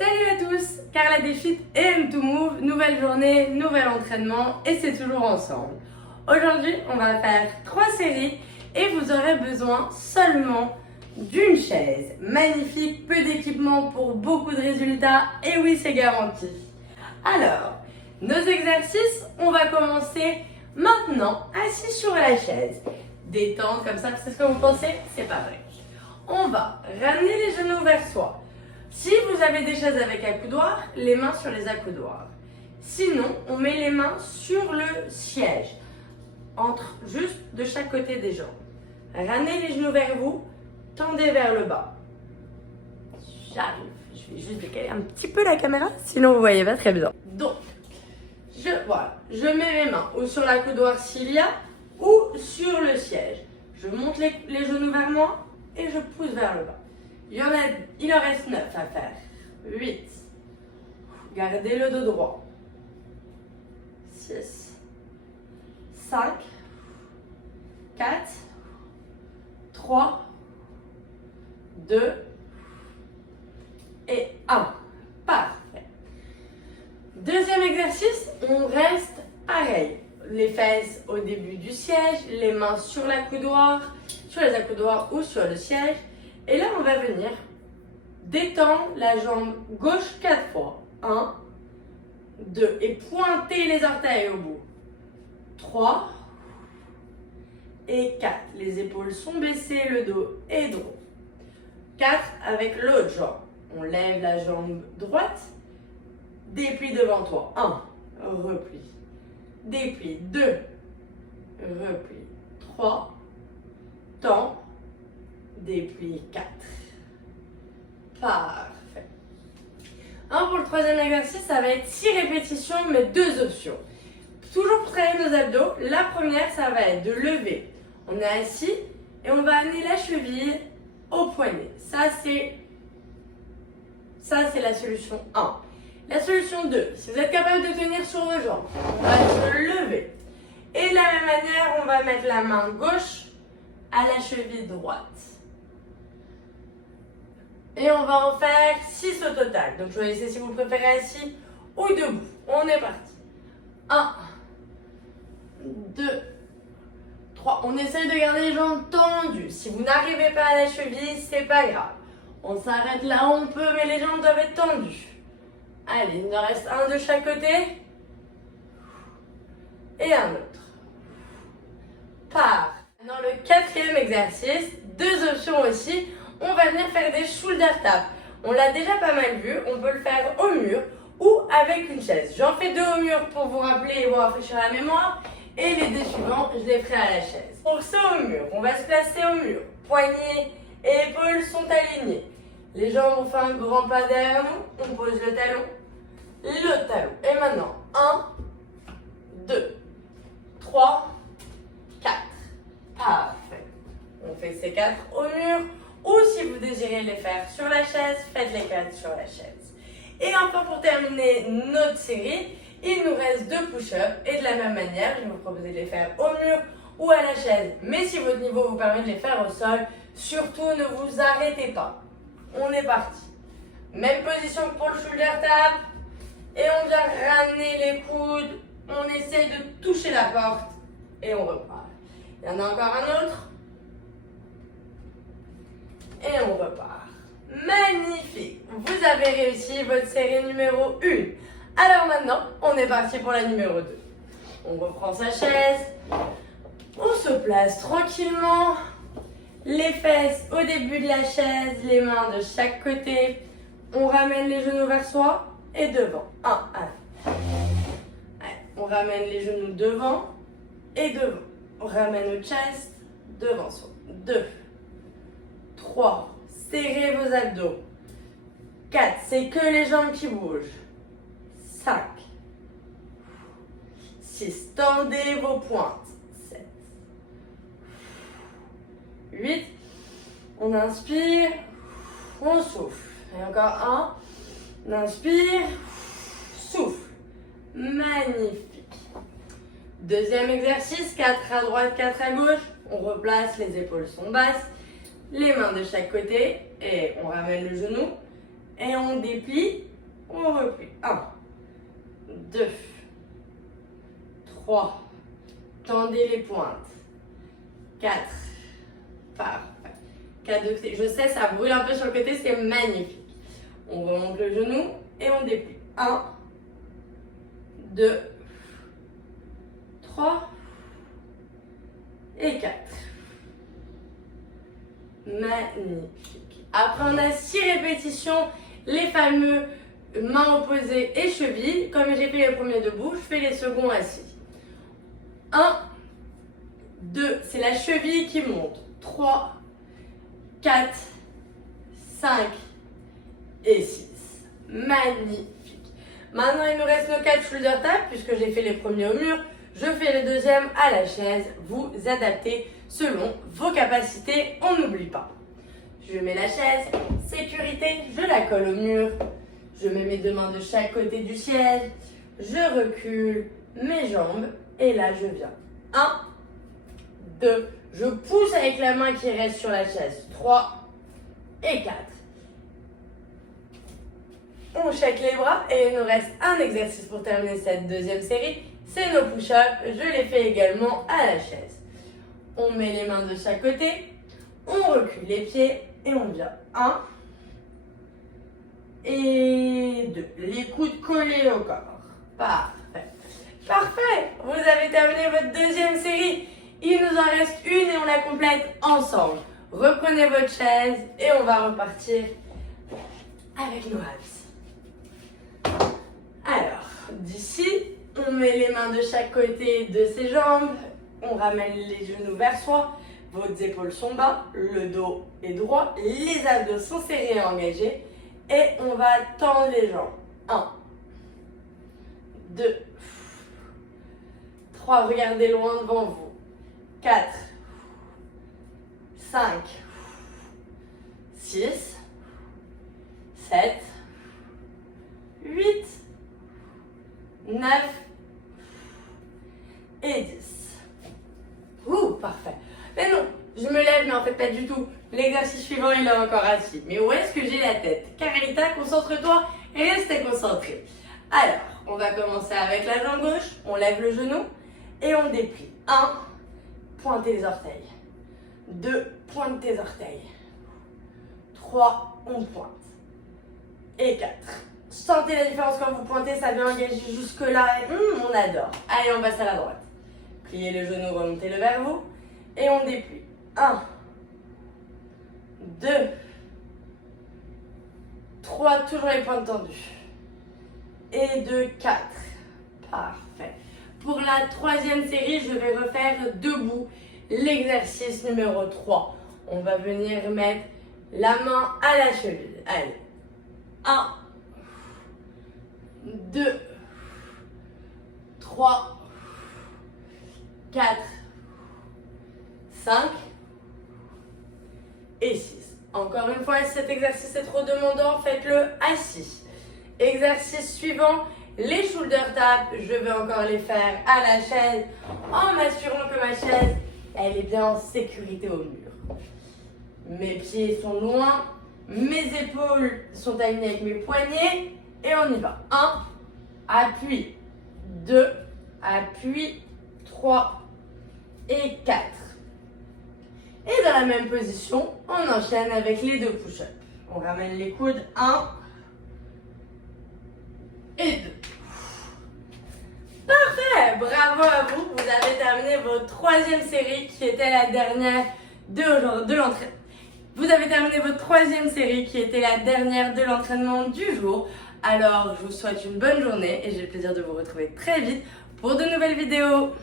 Salut à tous, Carla Défit et M2Move, nouvelle journée, nouvel entraînement et c'est toujours ensemble. Aujourd'hui, on va faire 3 séries et vous aurez besoin seulement d'une chaise. Magnifique, peu d'équipement pour beaucoup de résultats et oui, c'est garanti. Alors, nos exercices, on va commencer maintenant assis sur la chaise. Détendre comme ça, c'est ce que vous pensez? C'est pas vrai. On va ramener les genoux vers soi. Si vous avez des chaises avec accoudoir, les mains sur les accoudoirs. Sinon, on met les mains sur le siège, juste de chaque côté des jambes. Ramenez les genoux vers vous, tendez vers le bas. J'arrive. Je vais juste décaler un petit peu la caméra, sinon vous voyez pas très bien. Donc, je mets mes mains ou sur l'accoudoir s'il y a, ou sur le siège. Je monte les genoux vers moi et je pousse vers le bas. Il en reste 9 à faire. 8. Gardez le dos droit. 6. 5. 4. 3. 2. Et 1. Parfait. Deuxième exercice, on reste pareil. Les fesses au début du siège, les mains sur l'accoudoir, sur les accoudoirs ou sur le siège. Et là, on va venir détendre la jambe gauche 4 fois. 1, 2. Et pointer les orteils au bout. 3 et 4. Les épaules sont baissées, le dos est droit. 4 avec l'autre jambe. On lève la jambe droite. Déplie devant toi. 1. Replie. Déplie. 2. Replie. 3. Tends. Déplie. 4. Parfait. Pour le troisième exercice, ça va être 6 répétitions, mais 2 options. Toujours pour travailler nos abdos, la première, ça va être de lever. On est assis et on va amener la cheville au poignet. Ça, c'est la solution 1. La solution 2, si vous êtes capable de tenir sur vos jambes, on va se lever. Et de la même manière, on va mettre la main gauche à la cheville droite. Et on va en faire 6 au total. Donc, choisissez si vous préférez assis ou debout. On est parti. 1, 2, 3. On essaye de garder les jambes tendues. Si vous n'arrivez pas à la cheville, c'est pas grave. On s'arrête là où on peut, mais les jambes doivent être tendues. Allez, il nous en reste un de chaque côté. Et un autre. Parfait. Dans le quatrième exercice, 2 options aussi. On va venir faire des shoulder taps. On l'a déjà pas mal vu. On peut le faire au mur ou avec une chaise. J'en fais 2 au mur pour vous rappeler et vous rafraîchir la mémoire. Et les 2 suivants, je les ferai à la chaise. Pour ce au mur, on va se placer au mur. Poignets et épaules sont alignés. Les jambes, on fait un grand pas derrière nous. On pose le talon. Le talon. Et maintenant, 1, 2, 3, 4. Parfait. On fait ces 4 au mur. Ou si vous désirez les faire sur la chaise, faites les 4 sur la chaise. Et enfin, pour terminer notre série, il nous reste 2 push-ups. Et de la même manière, je vais vous proposer de les faire au mur ou à la chaise. Mais si votre niveau vous permet de les faire au sol, surtout ne vous arrêtez pas. On est parti. Même position que pour le shoulder tap. Et on vient ramener les coudes. On essaye de toucher la porte. Et on repart. Il y en a encore un autre. Et on repart. Magnifique. Vous avez réussi votre série numéro 1. Alors maintenant, on est parti pour la numéro 2. On reprend sa chaise. On se place tranquillement. Les fesses au début de la chaise, les mains de chaque côté. On ramène les genoux vers soi et devant. 1, allez. On ramène les genoux devant et devant. On ramène notre chest devant soi. 2, 3, serrez vos abdos. 4, c'est que les jambes qui bougent. 5, 6, tendez vos pointes. 7, 8, on inspire, on souffle. Et encore un, on inspire, souffle. Magnifique. Deuxième exercice, 4 à droite, 4 à gauche. On replace, les épaules sont basses. Les mains de chaque côté et on ramène le genou et on déplie On replie. 1, 2, 3. Tendez les pointes. 4. Parfait. 4 de côté. Je sais, ça brûle un peu sur le côté, c'est magnifique. On remonte le genou et on déplie. 1, 2, 3 et 4. Magnifique. Après, on a 6 répétitions, les fameux mains opposées et chevilles. Comme j'ai fait les premiers debout, je fais les seconds assis. 1, 2, c'est la cheville qui monte. 3, 4, 5 et 6. Magnifique. Maintenant, il nous reste nos 4 shoulder taps, puisque j'ai fait les premiers au mur. Je fais le deuxième à la chaise. Vous adaptez selon vos capacités. On n'oublie pas. Je mets la chaise, sécurité, je la colle au mur. Je mets mes 2 mains de chaque côté du siège. Je recule mes jambes et là, je viens. 1, 2, je pousse avec la main qui reste sur la chaise. 3 et 4. On check les bras et il nous reste un exercice pour terminer cette deuxième série. C'est nos push-ups. Je les fais également à la chaise. On met les mains de chaque côté. On recule les pieds et on vient. 1 et 2. Les coudes collés au corps. Parfait. Parfait. Vous avez terminé votre deuxième série. Il nous en reste une et on la complète ensemble. Reprenez votre chaise et on va repartir avec nos abs. Alors, d'ici, on met les mains de chaque côté de ses jambes. On ramène les genoux vers soi. Vos épaules sont bas. Le dos est droit. Les abdos sont serrés et engagés. Et on va tendre les jambes. 1, 2, 3. Regardez loin devant vous. 4, 5, 6, 7, 8, 9 et 10. Ouh, parfait. Mais non, je me lève, mais en fait pas du tout. L'exercice suivant, il est encore assis. Mais où est-ce que j'ai la tête? Carolita, concentre-toi et restez concentré. Alors, on va commencer avec la jambe gauche. On lève le genou et on déplie. 1, pointez les orteils. 2, pointe tes orteils. 3, on pointe. Et 4. Sentez la différence quand vous pointez, ça vient engager jusque-là. On adore. Allez, on passe à la droite. Pliez le genou, remontez-le vers vous. Et on déplie. 1, 2, 3, toujours les pointes tendues. Et 2, 4. Parfait. Pour la troisième série, je vais refaire debout l'exercice numéro 3. On va venir mettre la main à la cheville. Allez. 1, 2, 3, 4, 5 et 6. Encore une fois, si cet exercice est trop demandant, faites-le assis. Exercice suivant, les shoulder taps. Je vais encore les faire à la chaise en m'assurant que ma chaise, elle est bien en sécurité au mur. Mes pieds sont loin, mes épaules sont alignées avec mes poignets et on y va. 1, appuie, 2, appuie, 3 et 4. Et dans la même position, on enchaîne avec les 2 push-ups. On ramène les coudes, 1 et 2. Parfait, bravo à vous. Vous avez terminé votre troisième série qui était la dernière de l'entraînement. Vous avez terminé votre troisième série qui était la dernière de l'entraînement du jour. Alors, je vous souhaite une bonne journée et j'ai le plaisir de vous retrouver très vite pour de nouvelles vidéos.